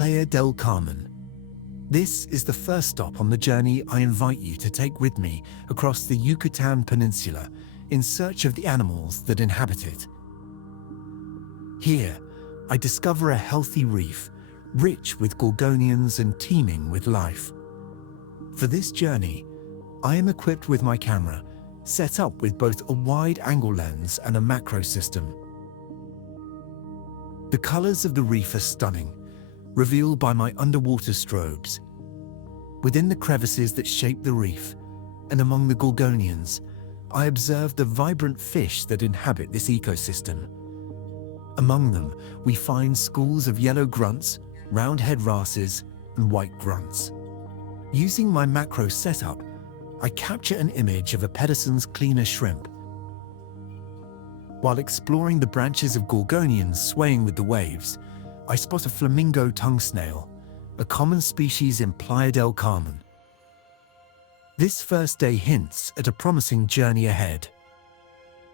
Playa del Carmen. This is the first stop on the journey I invite you to take with me across the Yucatán Peninsula in search of the animals that inhabit it. Here, I discover a healthy reef, rich with gorgonians and teeming with life. For this journey, I am equipped with my camera, set up with both a wide-angle lens and a macro system. The colors of the reef are stunning, revealed by my underwater strobes. Within the crevices that shape the reef, and among the gorgonians, I observe the vibrant fish that inhabit this ecosystem. Among them, we find schools of yellow grunts, roundhead wrasses, and white grunts. Using my macro setup, I capture an image of a Pedersen's cleaner shrimp. While exploring the branches of gorgonians swaying with the waves, I spot a flamingo tongue snail, a common species in Playa del Carmen. This first day hints at a promising journey ahead.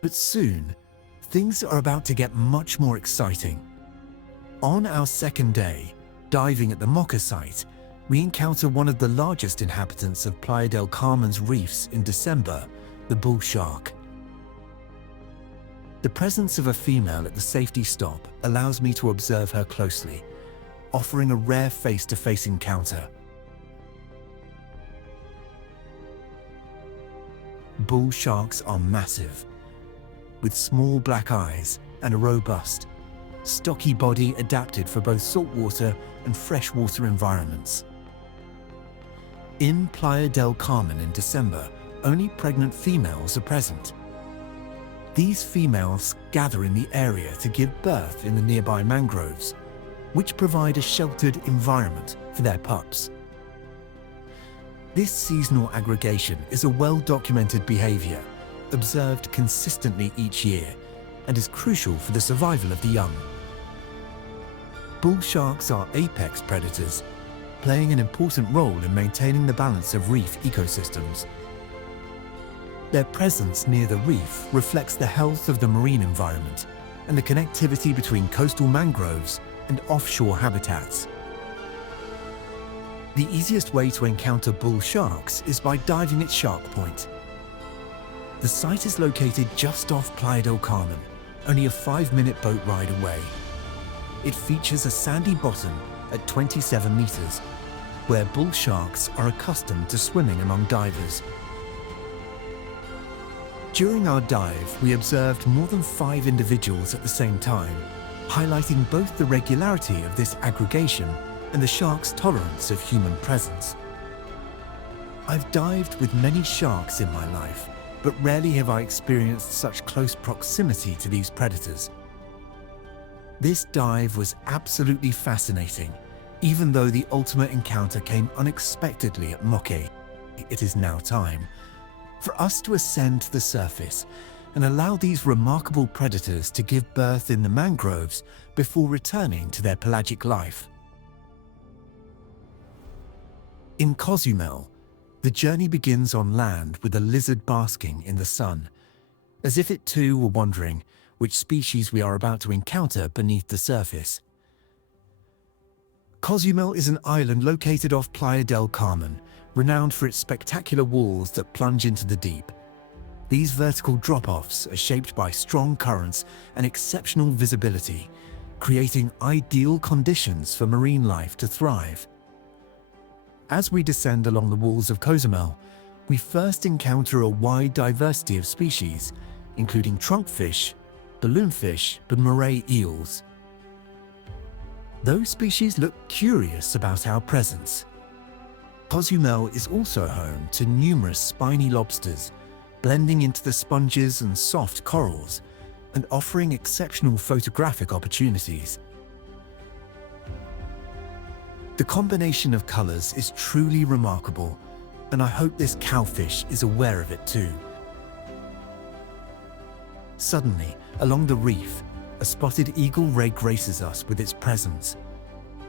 But soon, things are about to get much more exciting. On our second day, diving at the Mocha site, we encounter one of the largest inhabitants of Playa del Carmen's reefs in December, the bull shark. The presence of a female at the safety stop allows me to observe her closely, offering a rare face-to-face encounter. Bull sharks are massive, with small black eyes and a robust, stocky body adapted for both saltwater and freshwater environments. In Playa del Carmen in December, only pregnant females are present. These females gather in the area to give birth in the nearby mangroves, which provide a sheltered environment for their pups. This seasonal aggregation is a well-documented behavior, observed consistently each year, and is crucial for the survival of the young. Bull sharks are apex predators, playing an important role in maintaining the balance of reef ecosystems. Their presence near the reef reflects the health of the marine environment and the connectivity between coastal mangroves and offshore habitats. The easiest way to encounter bull sharks is by diving at Shark Point. The site is located just off Playa del Carmen, only a 5-minute boat ride away. It features a sandy bottom at 27 meters, where bull sharks are accustomed to swimming among divers. During our dive, we observed more than 5 individuals at the same time, highlighting both the regularity of this aggregation and the shark's tolerance of human presence. I've dived with many sharks in my life, but rarely have I experienced such close proximity to these predators. This dive was absolutely fascinating, even though the ultimate encounter came unexpectedly at Mocha. It is now time for us to ascend to the surface and allow these remarkable predators to give birth in the mangroves before returning to their pelagic life. In Cozumel, the journey begins on land with a lizard basking in the sun, as if it too were wondering which species we are about to encounter beneath the surface. Cozumel is an island located off Playa del Carmen, renowned for its spectacular walls that plunge into the deep. These vertical drop-offs are shaped by strong currents and exceptional visibility, creating ideal conditions for marine life to thrive. As we descend along the walls of Cozumel, we first encounter a wide diversity of species, including trunkfish, balloonfish, and moray eels. Those species look curious about our presence. Cozumel is also home to numerous spiny lobsters, blending into the sponges and soft corals, and offering exceptional photographic opportunities. The combination of colors is truly remarkable, and I hope this cowfish is aware of it too. Suddenly, along the reef, a spotted eagle ray graces us with its presence.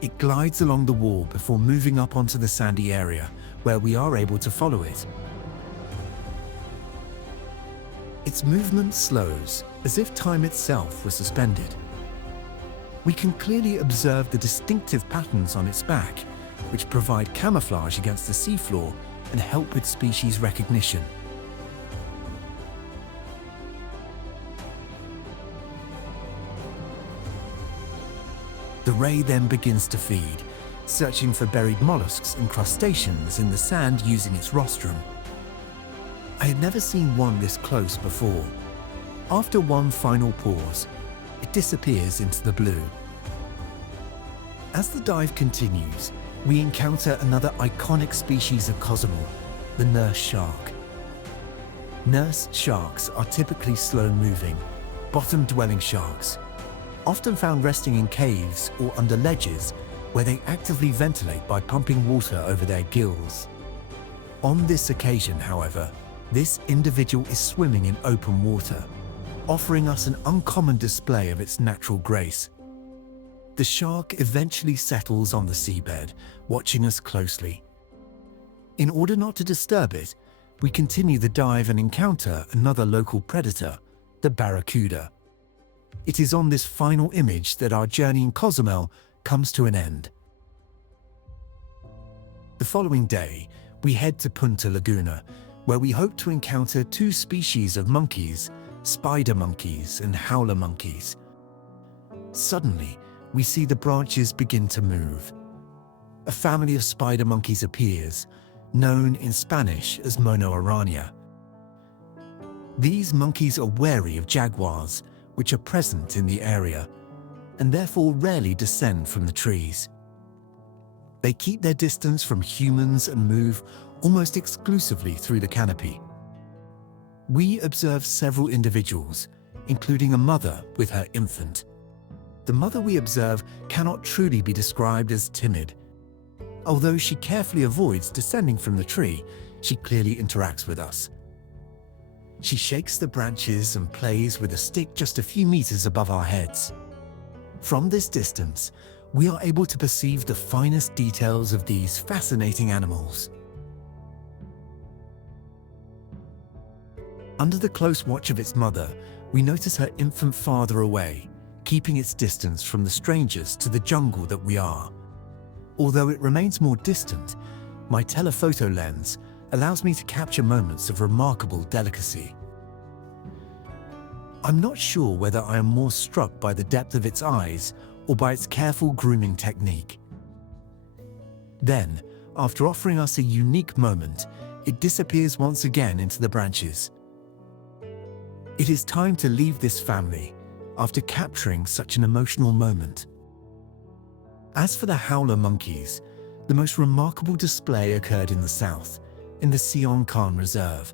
It glides along the wall before moving up onto the sandy area, where we are able to follow it. Its movement slows, as if time itself was suspended. We can clearly observe the distinctive patterns on its back, which provide camouflage against the seafloor and help with species recognition. The ray then begins to feed, searching for buried mollusks and crustaceans in the sand using its rostrum. I had never seen one this close before. After one final pause, it disappears into the blue. As the dive continues, we encounter another iconic species of Cozumel, the nurse shark. Nurse sharks are typically slow-moving, bottom-dwelling sharks, often found resting in caves or under ledges where they actively ventilate by pumping water over their gills. On this occasion, however, this individual is swimming in open water, offering us an uncommon display of its natural grace. The shark eventually settles on the seabed, watching us closely. In order not to disturb it, we continue the dive and encounter another local predator, the barracuda. It is on this final image that our journey in Cozumel comes to an end. The following day, we head to Punta Laguna, where we hope to encounter two species of monkeys, spider monkeys and howler monkeys. Suddenly, we see the branches begin to move. A family of spider monkeys appears, known in Spanish as mono araña. These monkeys are wary of jaguars, which are present in the area, and therefore rarely descend from the trees. They keep their distance from humans and move almost exclusively through the canopy. We observe several individuals, including a mother with her infant. The mother we observe cannot truly be described as timid. Although she carefully avoids descending from the tree, she clearly interacts with us. She shakes the branches and plays with a stick just a few meters above our heads. From this distance, we are able to perceive the finest details of these fascinating animals. Under the close watch of its mother, we notice her infant farther away, keeping its distance from the strangers to the jungle that we are. Although it remains more distant, my telephoto lens allows me to capture moments of remarkable delicacy. I'm not sure whether I am more struck by the depth of its eyes or by its careful grooming technique. Then, after offering us a unique moment, it disappears once again into the branches. It is time to leave this family after capturing such an emotional moment. As for the howler monkeys, the most remarkable display occurred in the south, in the Sian Ka'an Reserve.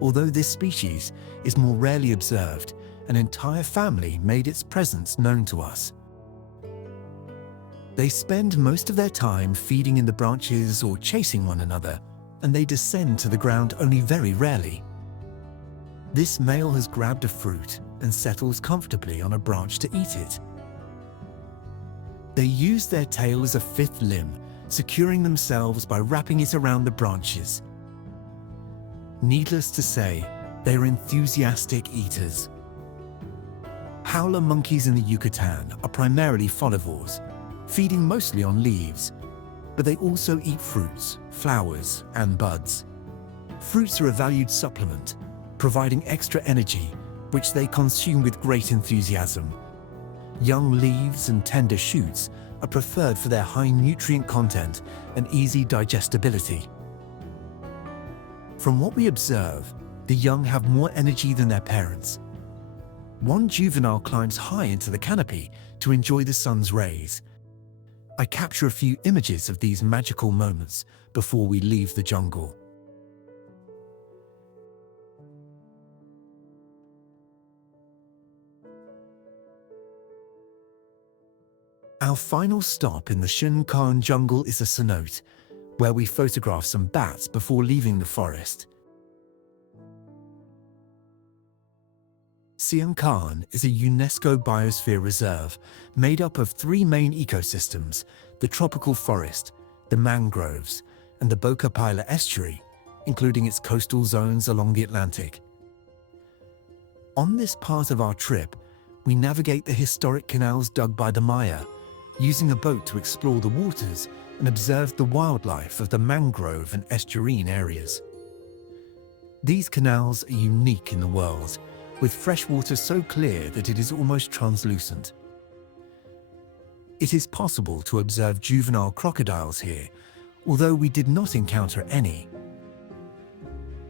Although this species is more rarely observed, an entire family made its presence known to us. They spend most of their time feeding in the branches or chasing one another, and they descend to the ground only very rarely. This male has grabbed a fruit and settles comfortably on a branch to eat it. They use their tail as a fifth limb, securing themselves by wrapping it around the branches. Needless to say, they are enthusiastic eaters. Howler monkeys in the Yucatán are primarily folivores, feeding mostly on leaves, but they also eat fruits, flowers, and buds. Fruits are a valued supplement, providing extra energy, which they consume with great enthusiasm. Young leaves and tender shoots are preferred for their high nutrient content and easy digestibility. From what we observe, the young have more energy than their parents. One juvenile climbs high into the canopy to enjoy the sun's rays. I capture a few images of these magical moments before we leave the jungle. Our final stop in the Sian Ka'an jungle is a cenote, where we photograph some bats before leaving the forest. Sian Ka'an is a UNESCO biosphere reserve made up of three main ecosystems: the tropical forest, the mangroves, and the Boca Pila estuary, including its coastal zones along the Atlantic. On this part of our trip, we navigate the historic canals dug by the Maya, using a boat to explore the waters and observe the wildlife of the mangrove and estuarine areas. These canals are unique in the world, with fresh water so clear that it is almost translucent. It is possible to observe juvenile crocodiles here, although we did not encounter any.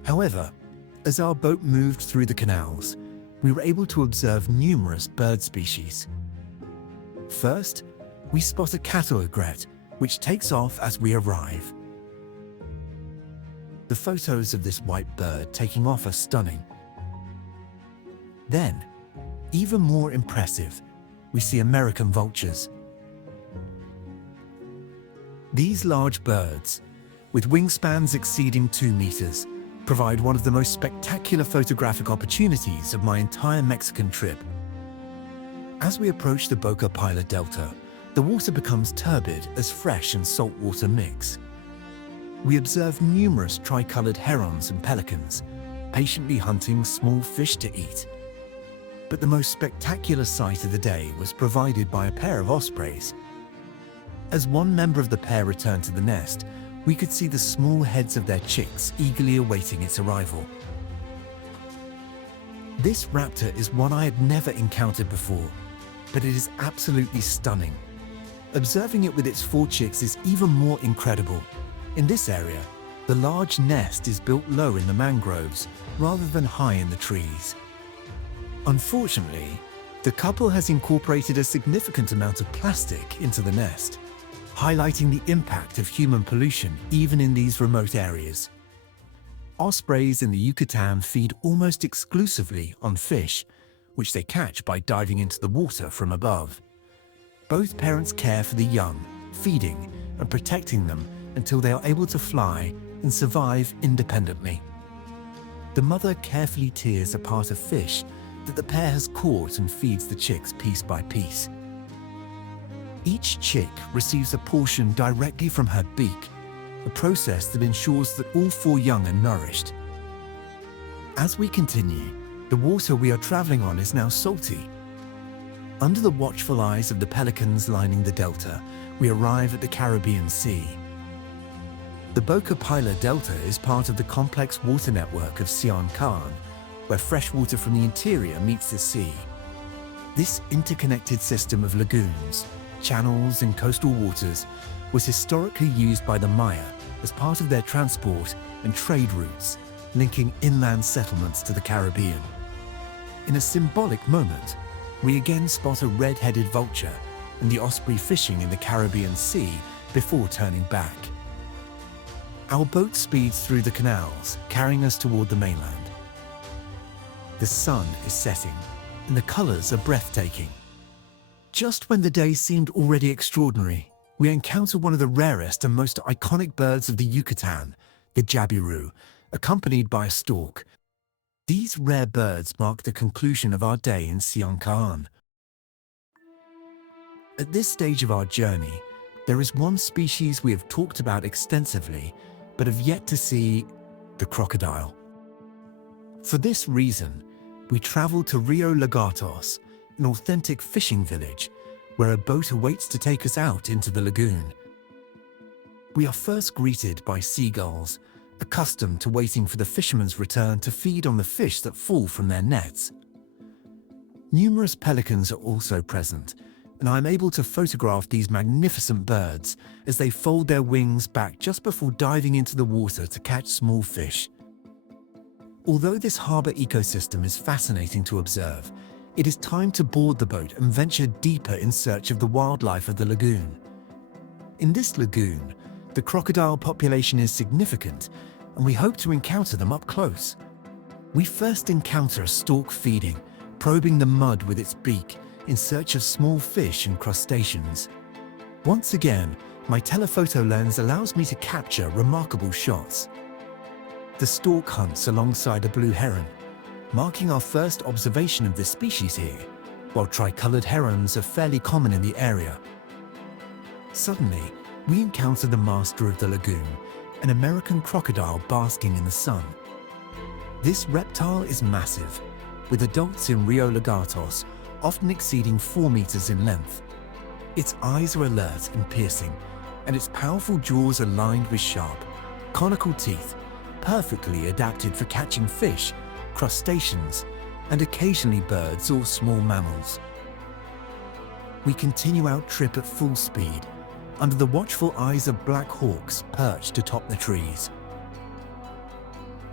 However, as our boat moved through the canals, we were able to observe numerous bird species. First, we spot a cattle egret, which takes off as we arrive. The photos of this white bird taking off are stunning. Then, even more impressive, we see American vultures. These large birds, with wingspans exceeding 2 meters, provide one of the most spectacular photographic opportunities of my entire Mexican trip. As we approach the Boca Pila Delta, the water becomes turbid as fresh and salt water mix. We observe numerous tricolored herons and pelicans, patiently hunting small fish to eat. But the most spectacular sight of the day was provided by a pair of ospreys. As one member of the pair returned to the nest, we could see the small heads of their chicks eagerly awaiting its arrival. This raptor is one I had never encountered before, but it is absolutely stunning. Observing it with its 4 chicks is even more incredible. In this area, the large nest is built low in the mangroves rather than high in the trees. Unfortunately, the couple has incorporated a significant amount of plastic into the nest, highlighting the impact of human pollution even in these remote areas. Ospreys in the Yucatan feed almost exclusively on fish, which they catch by diving into the water from above. Both parents care for the young, feeding and protecting them until they are able to fly and survive independently. The mother carefully tears apart a fish that the pair has caught and feeds the chicks piece by piece. Each chick receives a portion directly from her beak, a process that ensures that all 4 young are nourished. As we continue, the water we are traveling on is now salty. Under the watchful eyes of the pelicans lining the delta, we arrive at the Caribbean Sea. The Boca Pila Delta is part of the complex water network of Sian Ka'an, where fresh water from the interior meets the sea. This interconnected system of lagoons, channels and coastal waters was historically used by the Maya as part of their transport and trade routes, linking inland settlements to the Caribbean. In a symbolic moment, we again spot a red-headed vulture and the osprey fishing in the Caribbean Sea before turning back. Our boat speeds through the canals, carrying us toward the mainland. The sun is setting, and the colors are breathtaking. Just when the day seemed already extraordinary, we encounter one of the rarest and most iconic birds of the Yucatan, the jabiru, accompanied by a stork. These rare birds mark the conclusion of our day in Sian Ka'an. At this stage of our journey, there is one species we have talked about extensively, but have yet to see: the crocodile. For this reason, we travel to Rio Lagartos, an authentic fishing village, where a boat awaits to take us out into the lagoon. We are first greeted by seagulls, accustomed to waiting for the fisherman's return to feed on the fish that fall from their nets. Numerous pelicans are also present, and I am able to photograph these magnificent birds as they fold their wings back just before diving into the water to catch small fish. Although this harbour ecosystem is fascinating to observe, it is time to board the boat and venture deeper in search of the wildlife of the lagoon. In this lagoon, the crocodile population is significant, and we hope to encounter them up close. We first encounter a stork feeding, probing the mud with its beak in search of small fish and crustaceans. Once again, my telephoto lens allows me to capture remarkable shots. The stork hunts alongside a blue heron, marking our first observation of this species here, while tricolored herons are fairly common in the area. Suddenly, we encounter the master of the lagoon, an American crocodile basking in the sun. This reptile is massive, with adults in Rio Lagartos often exceeding 4 meters in length. Its eyes are alert and piercing, and its powerful jaws are lined with sharp, conical teeth, perfectly adapted for catching fish, crustaceans, and occasionally birds or small mammals. We continue our trip at full speed, under the watchful eyes of black hawks perched atop the trees.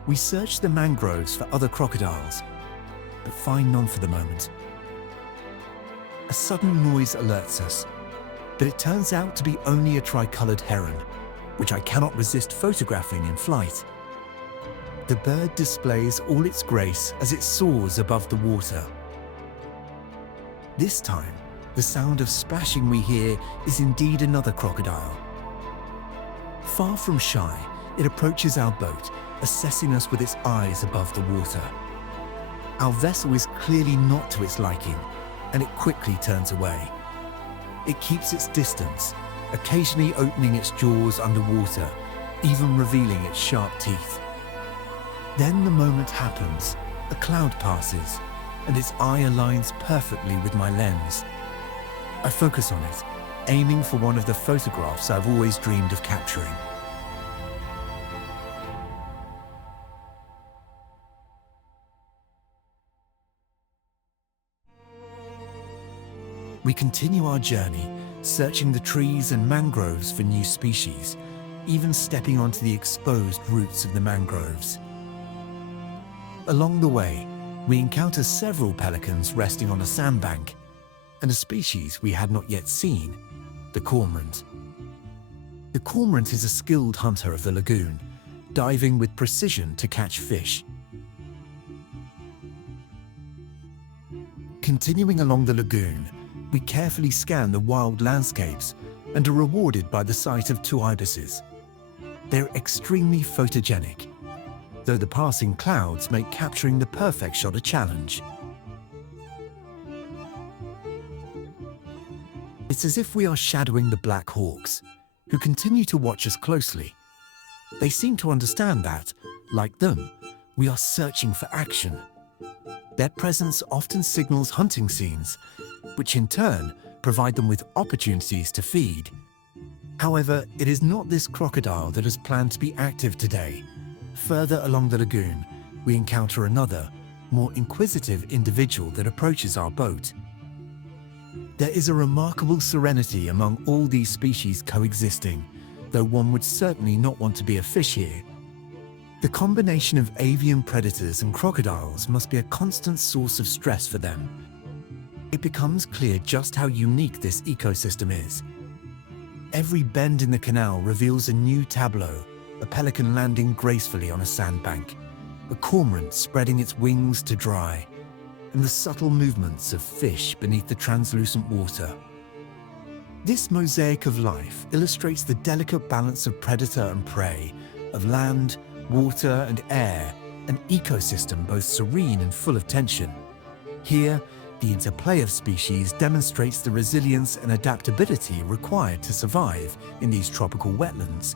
We search the mangroves for other crocodiles, but find none for the moment. A sudden noise alerts us, but it turns out to be only a tricolored heron, which I cannot resist photographing in flight. The bird displays all its grace as it soars above the water. This time, the sound of splashing we hear is indeed another crocodile. Far from shy, it approaches our boat, assessing us with its eyes above the water. Our vessel is clearly not to its liking, and it quickly turns away. It keeps its distance, occasionally opening its jaws underwater, even revealing its sharp teeth. Then the moment happens. A cloud passes, and its eye aligns perfectly with my lens. I focus on it, aiming for one of the photographs I've always dreamed of capturing. We continue our journey, searching the trees and mangroves for new species, even stepping onto the exposed roots of the mangroves. Along the way, we encounter several pelicans resting on a sandbank, and a species we had not yet seen, the cormorant. The cormorant is a skilled hunter of the lagoon, diving with precision to catch fish. Continuing along the lagoon, we carefully scan the wild landscapes and are rewarded by the sight of 2 ibises. They're extremely photogenic, though the passing clouds make capturing the perfect shot a challenge. It's as if we are shadowing the black hawks, who continue to watch us closely. They seem to understand that, like them, we are searching for action. Their presence often signals hunting scenes, which in turn provide them with opportunities to feed. However, it is not this crocodile that has planned to be active today. Further along the lagoon, we encounter another, more inquisitive individual that approaches our boat. There is a remarkable serenity among all these species coexisting, though one would certainly not want to be a fish here. The combination of avian predators and crocodiles must be a constant source of stress for them. It becomes clear just how unique this ecosystem is. Every bend in the canal reveals a new tableau, a pelican landing gracefully on a sandbank, a cormorant spreading its wings to dry, and the subtle movements of fish beneath the translucent water. This mosaic of life illustrates the delicate balance of predator and prey, of land, water, and air, an ecosystem both serene and full of tension. Here, the interplay of species demonstrates the resilience and adaptability required to survive in these tropical wetlands,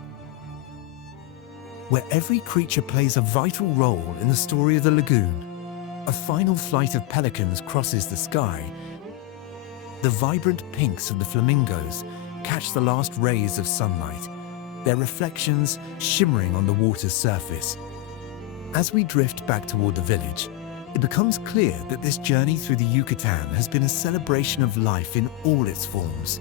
where every creature plays a vital role in the story of the lagoon. A final flight of pelicans crosses the sky. The vibrant pinks of the flamingos catch the last rays of sunlight, their reflections shimmering on the water's surface. As we drift back toward the village, it becomes clear that this journey through the Yucatan has been a celebration of life in all its forms.